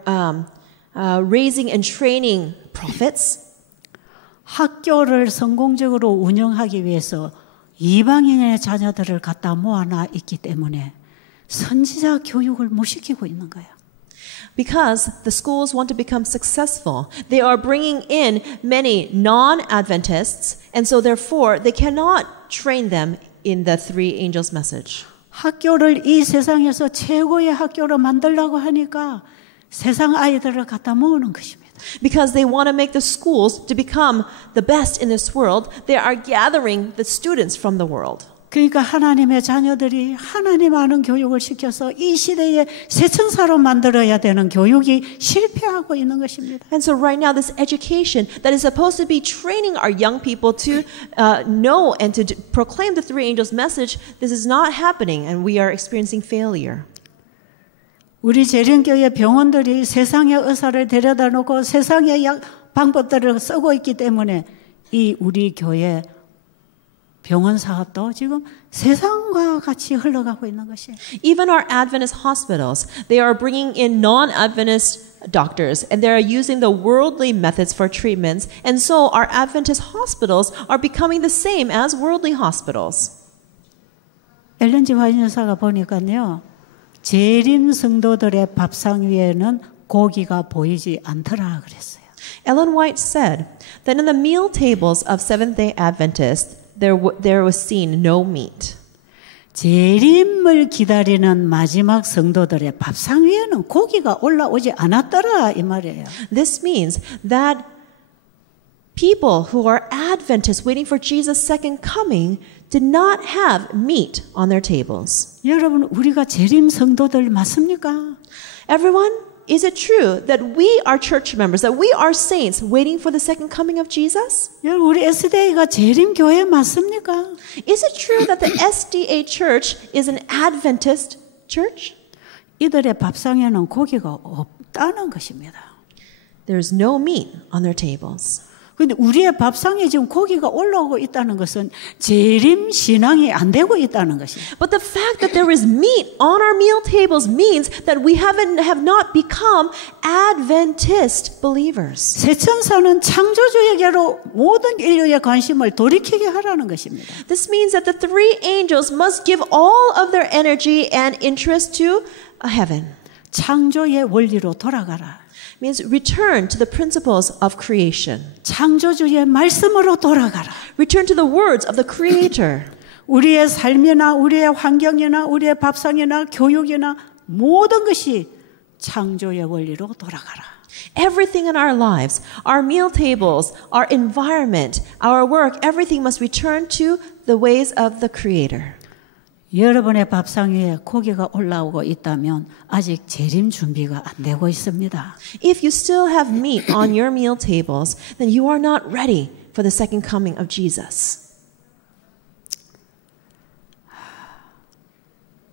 raising and training prophets? 학교를 성공적으로 운영하기 위해서 이방인의 자녀들을 갖다 모아놔 있기 때문에 선지자 교육을 못 시키고 있는 거예요. Because the schools want to become successful, they are bringing in many non-Adventists, and so therefore they cannot train them in the three angels' message. 학교를 이 세상에서 최고의 학교로 만들려고 하니까 세상 아이들을 갖다 모으는 것입니다. Because they want to make the schools to become the best in this world, they are gathering the students from the world. 그러니까 하나님의 자녀들이 하나님 아는 교육을 시켜서 이 시대에 새천사로 만들어야 되는 교육이 실패하고 있는 것입니다. And so right now this education that is supposed to be training our young people to know and to proclaim the three angels message, this is not happening and we are experiencing failure. 우리 재림교회 병원들이 세상의 의사를 데려다 놓고 세상의 방법들을 쓰고 있기 때문에 이 우리 교회 병원 사업도 지금 세상과 같이 흘러가고 있는 것이에요. Even our Adventist hospitals, they are bringing in non-Adventist doctors and they are using the worldly methods for treatments, and so our Adventist hospitals are becoming the same as worldly hospitals. 엘렌 G. 화이트 여사가 보니까요, 재림 성도들의 밥상 위에는 고기가 보이지 않더라 그랬어요. Ellen White said that in the meal tables of Seventh-day Adventists, there was seen no meat. 재림을 기다리는 마지막 성도들의 밥상 위에는 고기가 올라오지 않았더라 이 말이에요. This means that people who are Adventists waiting for Jesus' second coming did not have meat on their tables. 여러분, 우리가 재림 성도들 맞습니까? Everyone, is it true that we are church members, that we are saints waiting for the second coming of Jesus? 우리 SDA가 재림교회 맞습니까? Is it true that the SDA church is an Adventist church? 이들의 밥상에는 고기가 없다는 것입니다. There's no meat on their tables. 근데 우리의 밥상에 지금 고기가 올라오고 있다는 것은 재림 신앙이 안 되고 있다는 것입니다. But the fact that there is meat on our meal tables means that we have not become Adventist believers. 새 천사는 창조주에게로 모든 인류의 관심을 돌이키게 하라는 것입니다. This means that the three angels must give all of their energy and interest to heaven. 창조의 원리로 돌아가라. Means return to the principles of creation. 창조주의 말씀으로 돌아가라. Return to the words of the Creator. 우리의 삶이나 우리의 환경이나 우리의 밥상이나 교육이나 모든 것이 창조의 원리로 돌아가라. Everything in our lives, our meal tables, our environment, our work, everything must return to the ways of the Creator. 여러분의 밥상 위에 고기가 올라오고 있다면 아직 재림 준비가 안 되고 있습니다. If you still have meat on your meal tables, then you are not ready for the second coming of Jesus.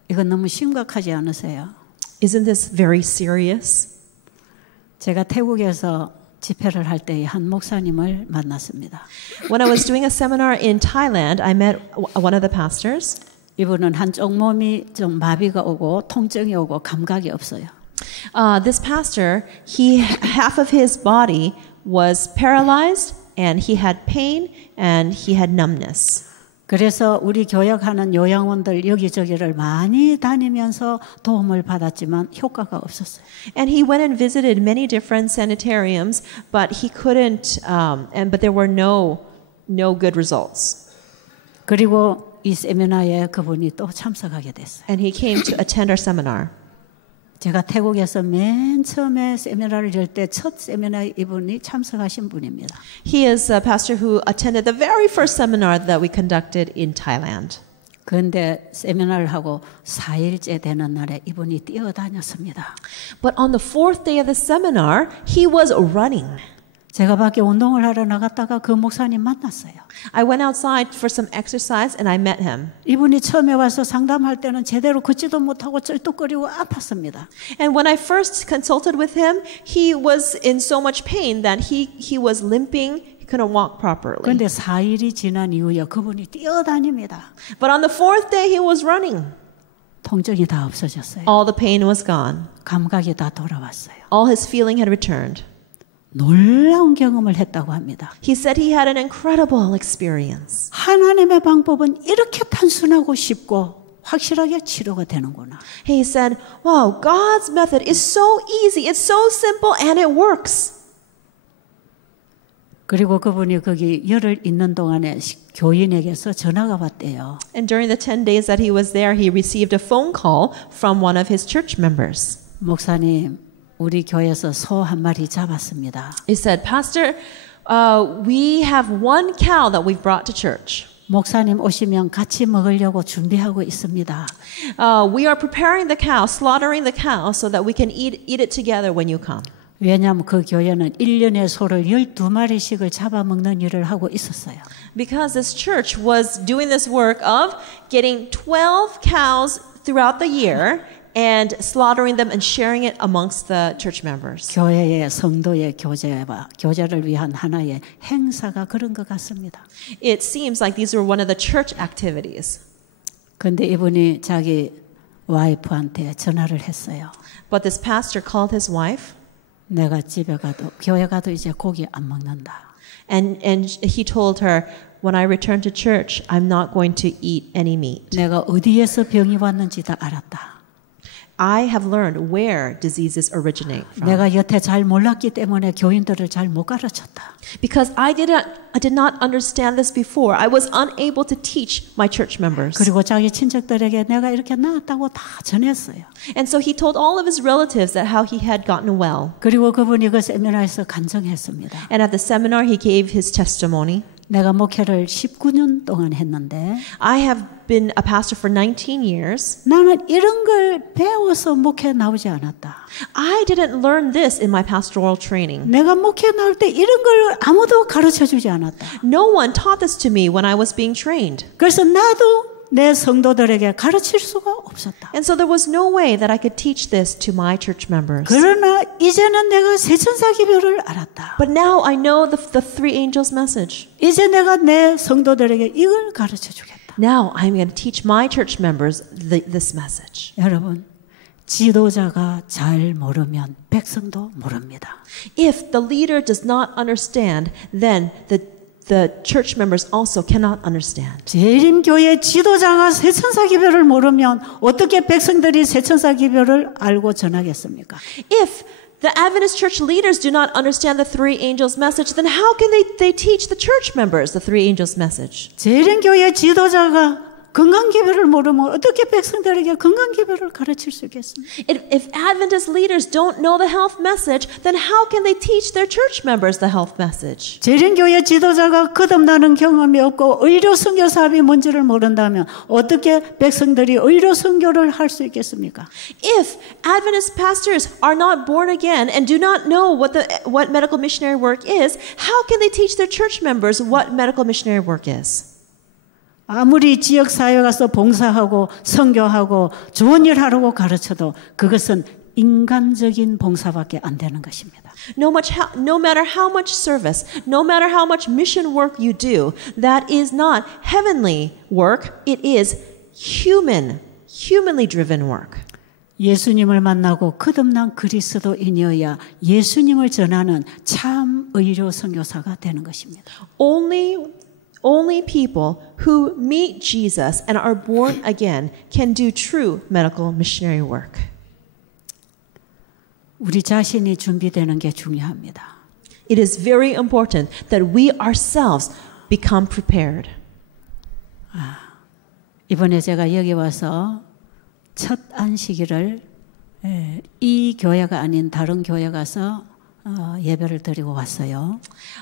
이건 너무 심각하지 않으세요? Isn't this very serious? 제가 태국에서 집회를 할 때 한 목사님을 만났습니다. When I was doing a seminar in Thailand, I met one of the pastors. 이분은 한쪽 몸이 좀 마비가 오고 통증이 오고 감각이 없어요. This pastor, half of his body was paralyzed, and he had pain, and he had numbness. 그래서 우리 교역하는 요양원들 여기저기를 많이 다니면서 도움을 받았지만 효과가 없었어요. And he went and visited many different sanitariums, but he couldn't, but there were no good results. 그리고 이 세미나에 그분이 또 참석하게 됐어요. And he came to attend our seminar. 제가 태국에서 맨 처음에 세미나를 열 때 첫 세미나에 이분이 참석하신 분입니다. He is a pastor who attended the very first seminar that we conducted in Thailand. 그런데 세미나를 하고 4일째 되는 날에 이분이 뛰어다녔습니다. But on the fourth day of the seminar, he was running. 제가 밖에 운동을 하러 나갔다가 그 목사님 만났어요. I went outside for some exercise and I met him. 이분이 처음에 와서 상담할 때는 제대로 걷지도 못하고 쩔뚝거리고 아팠습니다. And when I first consulted with him, he was in so much pain that he was limping. He couldn't walk properly. 그런데 4일이 지난 이후에 그분이 뛰어다닙니다. But on the fourth day, he was running. 통증이 다 없어졌어요. All the pain was gone. 감각이 다 돌아왔어요. All his feeling had returned. 놀라운 경험을 했다고 합니다. He said he had an incredible experience. 하나님의 방법은 이렇게 단순하고 쉽고 확실하게 치료가 되는구나. He said, wow, God's method is so easy, it's so simple, and it works. 그리고 그분이 거기 열흘 있는 동안에 교인에게서 전화가 왔대요. And during the 10 days that he was there, he received a phone call from one of his church members. 목사님, 우리 교회에서 소 한 마리 잡았습니다. He said, Pastor, we have one cow that we've brought to church. 목사님 오시면 같이 먹으려고 준비하고 있습니다. We are preparing the cow, slaughtering the cow so that we can eat it together when you come. 왜냐하면 그 교회는 1년에 소를 12마리씩을 잡아먹는 일을 하고 있었어요. Because this church was doing this work of getting 12 cows throughout the year and slaughtering them and sharing it amongst the church members. 교회의 성도의 교제를 위한 하나의 행사가 그런 것 같습니다. It seems like these were one of the church activities. 그런데 이분이 자기 와이프한테 전화를 했어요. But this pastor called his wife. 내가 집에 가도 교회 가도 이제 고기 안 먹는다. And he told her, when I return to church, I'm not going to eat any meat. 내가 어디에서 병이 왔는지 다 알았다. I have learned where diseases originate from. 내가 여태 잘 몰랐기 때문에 교인들을 잘 못 가르쳤다. Because I did not understand this before. I was unable to teach my church members. 그리고 자기 친척들에게 내가 이렇게 나았다고 다 전했어요. And so he told all of his relatives that how he had gotten well. 그리고 그분이 그 세미나에서 간증했습니다. And at the seminar he gave his testimony. 내가 목회를 19년 동안 했는데 I have been a pastor for 19 years. 나는 이런 걸 배워서 목회 나오지 않았다. I didn't learn this in my pastoral training. 내가 목회 나올 때 이런 걸 아무도 가르쳐 주지 않았다. No one taught this to me when I was being trained. 그래서 나도 내 성도들에게 가르칠 수가 없었다. And so there was no way that I could teach this to my church members. 그러나 이제는 내가 세천사 기별을 알았다. But now I know the three angels message. 이제 내가 내 성도들에게 이걸 가르쳐 주겠다. Now I'm going to teach my church members this message. 여러분, 지도자가 잘 모르면 백성도 모릅니다. If the leader does not understand, then the church members also cannot understand. 재림교회 지도자가 세천사 기별을 모르면 어떻게 백성들이 세천사 기별을 알고 전하겠습니까? If the Adventist church leaders do not understand the three angels message, then how can they teach the church members the three angels message? 재림교회 지도자가 건강 기별을 모르면 어떻게 백성들에게 건강 기별을 가르칠 수 있겠습니까? If Adventist leaders don't know the health message, then how can they teach their church members the health message? 재림교회 지도자가 거듭나는 경험이 없고 의료 선교 사업이 뭔지를 모른다면 어떻게 백성들이 의료 선교를 할 수 있겠습니까? If Adventist pastors are not born again and do not know what medical missionary work is, how can they teach their church members what medical missionary work is? 아무리 지역사회 가서 봉사하고 선교하고 좋은 일 하라고 가르쳐도 그것은 인간적인 봉사밖에 안 되는 것입니다. No matter how much service, no matter how much mission work you do, that is not heavenly work. It is humanly driven work. 예수님을 만나고 거듭난 그리스도인이어야 예수님을 전하는 참 의료 선교사가 되는 것입니다. Only people who meet Jesus and are born again can do true medical missionary work. 우리 자신이 준비되는 게 중요합니다. It is very important that we ourselves become prepared. 이번에 제가 여기 와서 첫 안식일을 이 교회가 아닌 다른 교회 가서 예배를 드리고 왔어요.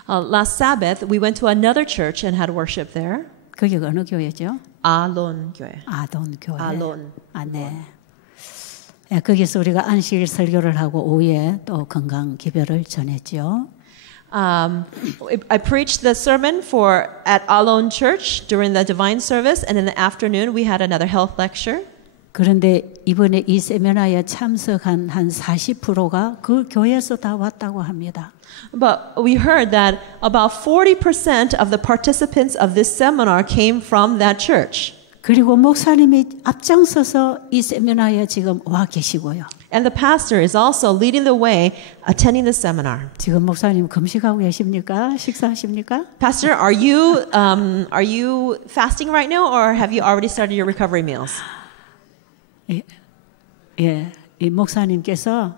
Last Sabbath, we went to another church and had worship there. 거기가 어느 교회죠? 아론 교회. 아돈 교회. 아론. 네. 거기서 우리가 안식일 설교를 하고 오후에 또 건강 기별을 전했죠. I preached the sermon at Alon Church during the divine service, and in the afternoon we had another health lecture. 그런데 이번에 이 세미나에 참석한 한 40%가 그 교회에서 다 왔다고 합니다. But we heard that about 40% of the participants of this seminar came from that church. 그리고 목사님이 앞장서서 이 세미나에 지금 와 계시고요. And the pastor is also leading the way, attending the seminar. 지금 목사님 금식하고 계십니까? 식사하십니까? Pastor, are you fasting right now, or have you already started your recovery meals? 예, 이 목사님께서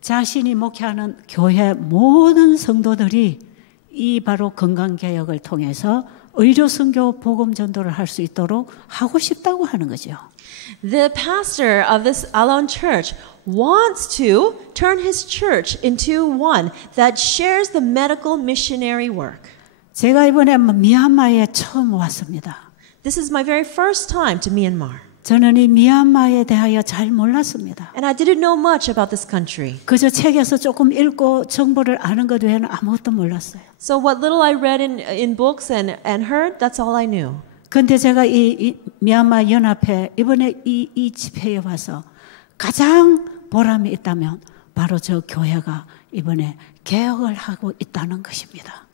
자신이 목회하는 교회 모든 성도들이 이 바로 건강개혁을 통해서 의료 선교 복음 전도를 할 수 있도록 하고 싶다고 하는 거죠. The pastor of this Alon church wants to turn his church into one that shares the medical missionary work. 제가 이번에 미얀마에 처음 왔습니다. This is my very first time to Myanmar. 저는 이 미얀마에 대하여 잘 몰랐습니다. And I didn't know much about this country. 그저 책에서 조금 읽고 정보를 아는 것 외에는 아무것도 몰랐어요. So what little I read in books and heard, that's all I knew. 근데 제가 이 미얀마 연합회 이번에 이 집회에 와서 가장 보람이 있다면 바로 저 교회가 이번에 개혁을 하고 있다는 것입니다.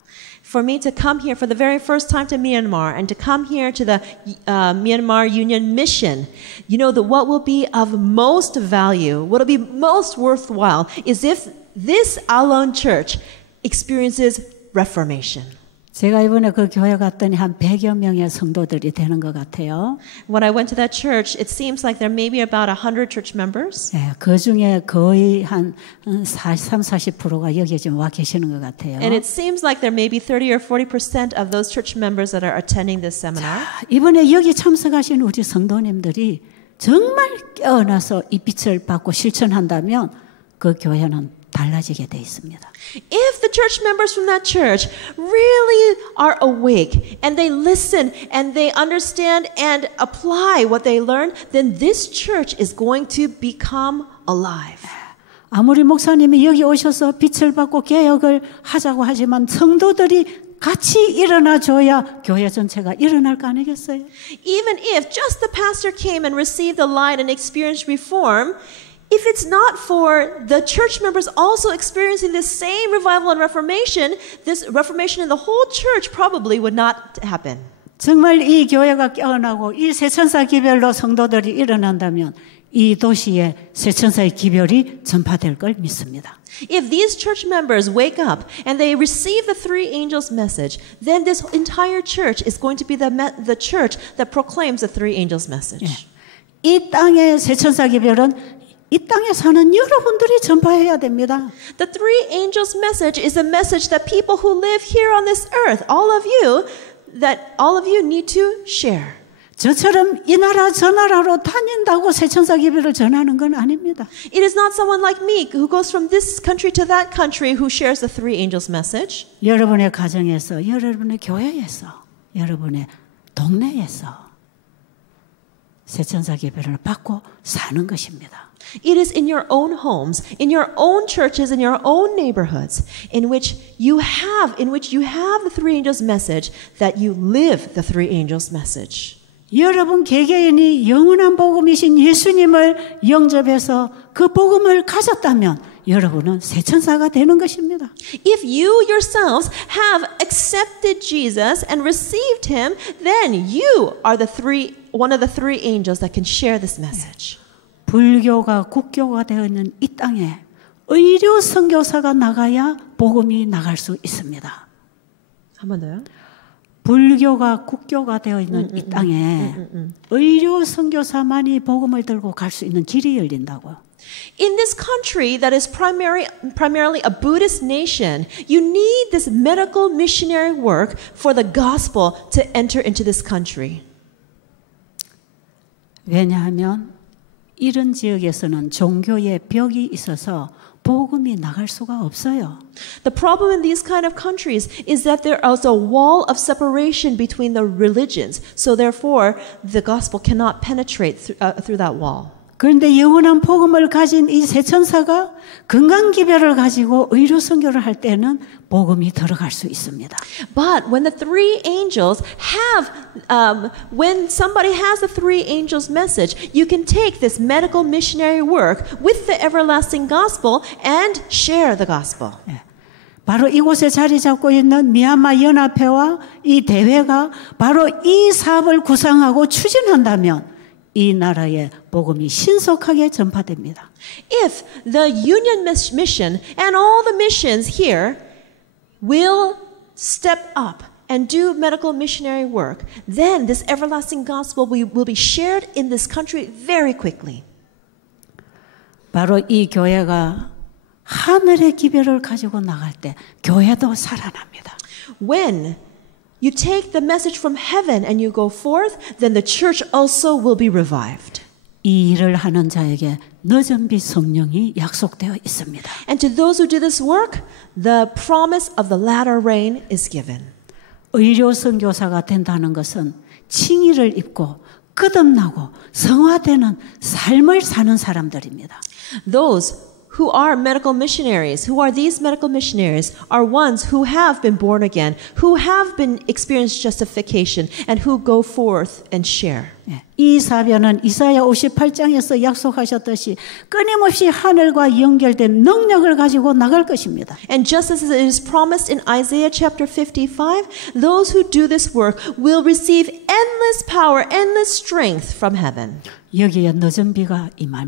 For me to come here for the very first time to Myanmar and to come here to the Myanmar Union Mission, you know, what will be of most value, what will be most worthwhile is if this Alon church experiences reformation. 제가 이번에 그 교회 갔더니 한 100여 명의 성도들이 되는 것 같아요. When I went to that church, it seems like there may be about 100 church members. 네, 그 중에 거의 한 30-40%가 여기 지금 와 계시는 것 같아요. And it seems like there may be 30 or 40% of those church members that are attending this seminar. 이번에 여기 참석하신 우리 성도님들이 정말 깨어나서 이 빛을 받고 실천한다면 그 교회는 달라지게 돼 있습니다. If the church members from that church really are awake and they listen and they understand and apply what they learn, then this church is going to become alive. 아무리 목사님이 여기 오셔서 빛을 받고 개혁을 하자고 하지만 성도들이 같이 일어나 줘야 교회 전체가 일어날 거 아니겠어요? Even if just the pastor came and received the light and experienced reform, if it's not for the church members also experiencing this same revival and reformation, this reformation in the whole church probably would not happen. 정말 이 교회가 깨어나고 이 세천사 기별로 성도들이 일어난다면 이 도시에 세천사의 기별이 전파될 걸 믿습니다. If these church members wake up and they receive the three angels' message, then this entire church is going to be the church that proclaims the three angels' message. 이 땅의 세천사 기별은 이 땅에 사는 여러분들이 전파해야 됩니다. The three angels' message is a message that people who live here on this earth, all of you need to share. 저처럼 이 나라 저 나라로 다닌다고 세천사 기별을 전하는 건 아닙니다. It is not someone like me who goes from this country to that country who shares the three angels' message. 여러분의 가정에서, 여러분의 교회에서, 여러분의 동네에서 세천사 기별을 받고 사는 것입니다. It is in your own homes, in your own churches, in your own neighborhoods, in which you have the three angels' message, that you live the three angels' message. 여러분 개개인이 영원한 복음이신 예수님을 영접해서 그 복음을 가졌다면 여러분은 세천사가 되는 것입니다. If you yourselves have accepted Jesus and received him, then you are one of the three angels that can share this message. 불교가 국교가 되어 있는 이 땅에 의료 선교사가 나가야 복음이 나갈 수 있습니다. 한 번 더요. 불교가 국교가 되어 있는 이 땅에 의료 선교사만이 복음을 들고 갈 수 있는 길이 열린다고요. In this country that is primarily a Buddhist nation, you need this medical missionary work for the gospel to enter into this country. 왜냐하면 이런 지역에서는 종교의 벽이 있어서 복음이 나갈 수가 없어요. The problem in these kind of countries is that there is a wall of separation between the religions, so therefore the gospel cannot penetrate through that wall. 그런데 영원한 복음을 가진 이 세천사가 건강기별을 가지고 의료 선교를 할 때는 복음이 들어갈 수 있습니다. But when the three angels when somebody has the three angels message, you can take this medical missionary work with the everlasting gospel and share the gospel. 바로 이곳에 자리 잡고 있는 미얀마 연합회와 이 대회가 바로 이 사업을 구상하고 추진한다면 이 나라의 복음이 신속하게 전파됩니다. If the Union Mission and all the missions here will step up and do medical missionary work, then this everlasting gospel will be shared in this country very quickly. 바로 이 교회가 하늘의 기별을 가지고 나갈 때 교회도 살아납니다. When you take the message from heaven and you go forth, then the church also will be revived. 이 일을 하는 자에게 늦은 빛 성령이 약속되어 있습니다. And to those who do this work, the promise of the latter rain is given. 의료 선교사가 된다는 것은 칭의를 입고 거듭나고 성화되는 삶을 사는 사람들입니다. Those who are medical missionaries, who are these medical missionaries, are ones who have been born again, who have been experienced justification, and who go forth and share. 이 사변은 이사야 58장에서 약속하셨듯이 끊임없이 하늘과 연결된 능력을 가지고 나갈 것입니다. And just as it is promised in Isaiah chapter 55, those who do this work will receive endless power, endless strength from heaven. 여기에 늦은 비가 임할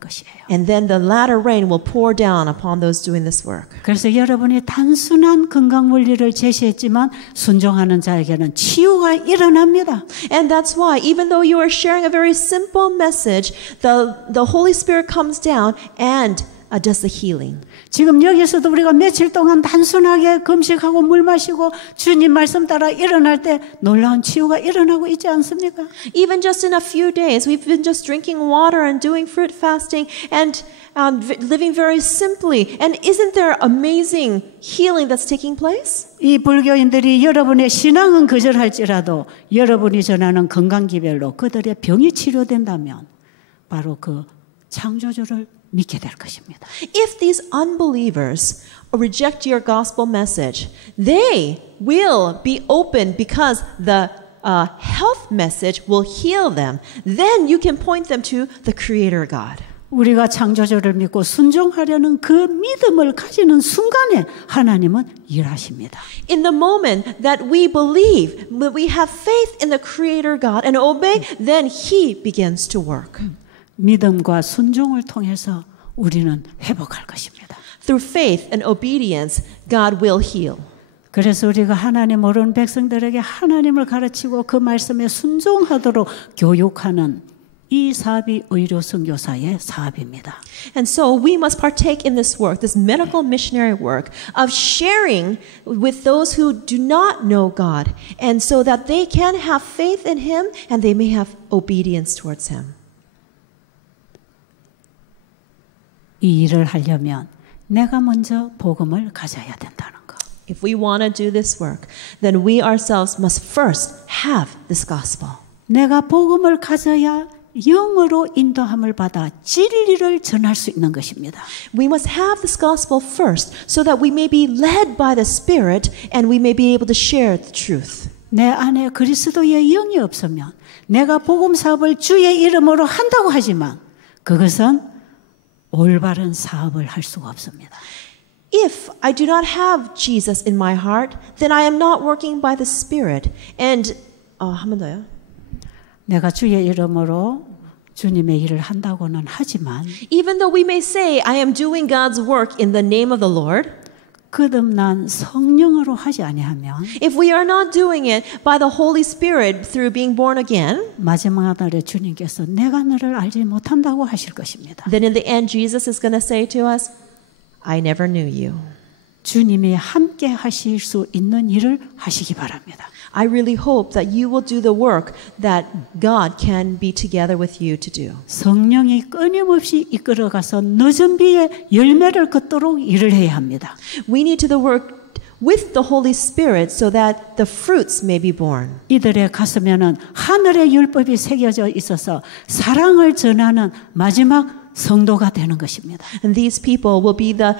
것이에요. And then the latter rain will pour down upon those doing this work. 그래서 여러분이 단순한 건강 원리를 제시했지만 순종하는 자에게는 치유가 일어납니다. And that's why even though you are sharing a very simple message, the Holy Spirit comes down and does the healing. 지금 여기서도 우리가 며칠 동안 단순하게 금식하고 물 마시고 주님 말씀 따라 일어날 때 놀라운 치유가 일어나고 있지 않습니까? Even just in a few days, we've been just drinking water and doing fruit fasting and living very simply. And isn't there amazing healing that's taking place? 이 불교인들이 여러분의 신앙은 거절할지라도 여러분이 전하는 건강기별로 그들의 병이 치료된다면 바로 그 창조주를 믿게 될 것입니다. If these unbelievers reject your gospel message, they will be open because the health message will heal them. Then you can point them to the Creator God. 우리가 창조주를 믿고 순종하려는 그 믿음을 가지는 순간에 하나님은 일하십니다. In the moment that we believe, that we have faith in the Creator God and obey, then He begins to work. 믿음과 순종을 통해서 우리는 회복할 것입니다. Through faith and obedience, God will heal. 그래서 우리가 하나님 모르는 백성들에게 하나님을 가르치고 그 말씀에 순종하도록 교육하는 이 사업이 의료 선교사의 사업입니다. And so we must partake in this work, this medical missionary work of sharing with those who do not know God, and so that they can have faith in Him and they may have obedience towards Him. 이 일을 하려면 내가 먼저 복음을 가져야 된다는 거. If we want to do this work, then we ourselves must first have this gospel. 내가 복음을 가져야 영으로 인도함을 받아 진리를 전할 수 있는 것입니다. We must have this gospel first so that we may be led by the Spirit and we may be able to share the truth. 내 안에 그리스도의 영이 없으면 내가 복음 사업을 주의 이름으로 한다고 하지만 그것은 올바른 사업을 할 수가 없습니다. If I do not have Jesus in my heart, then I am not working by the Spirit. And 한 번 더요. 내가 주의 이름으로 주님의 일을 한다고는 하지만 Even though we may say I am doing God's work in the name of the Lord, 거듭난 성령으로 하지 아니하면 if we are not doing it by the Holy Spirit through being born again, 마지막 날에 주님께서 내가 너를 알지 못한다고 하실 것입니다. then in the end Jesus is going to say to us, I never knew you. 주님이 함께 하실 수 있는 일을 하시기 바랍니다. I really hope that you will do the work that God can be together with you to do. 성령이 끊임없이 이끌어가서 늦은 비에 열매를 걷도록 일을 해야 합니다. We need to do the work with the Holy Spirit so that the fruits may be born. 이들의 가슴에는 하늘의 율법이 새겨져 있어서 사랑을 전하는 마지막 성도가 되는 것입니다. And these people will be the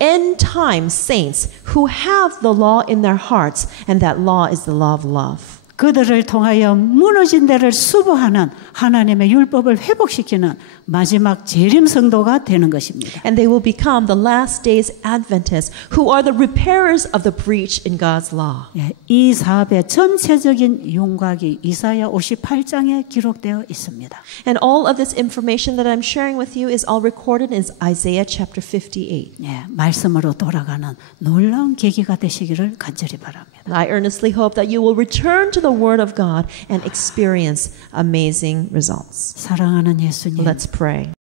end time saints who have the law in their hearts, and that law is the law of love. 그들을 통하여 무너진 데를 수보하는 하나님의 율법을 회복시키는 마지막 재림 성도가 되는 것입니다. And they will become the last days Adventists who are the repairers of the breach in God's law. 예, 이 사업의 전체적인 윤곽이 이사야 58장에 기록되어 있습니다. And all of this information that I'm sharing with you is all recorded in Isaiah chapter 58. 예, 말씀으로 돌아가는 놀라운 계기가 되시기를 간절히 바랍니다. I earnestly hope that you will return to the Word of God and experience amazing results. 사랑하는 예수님. Let's pray.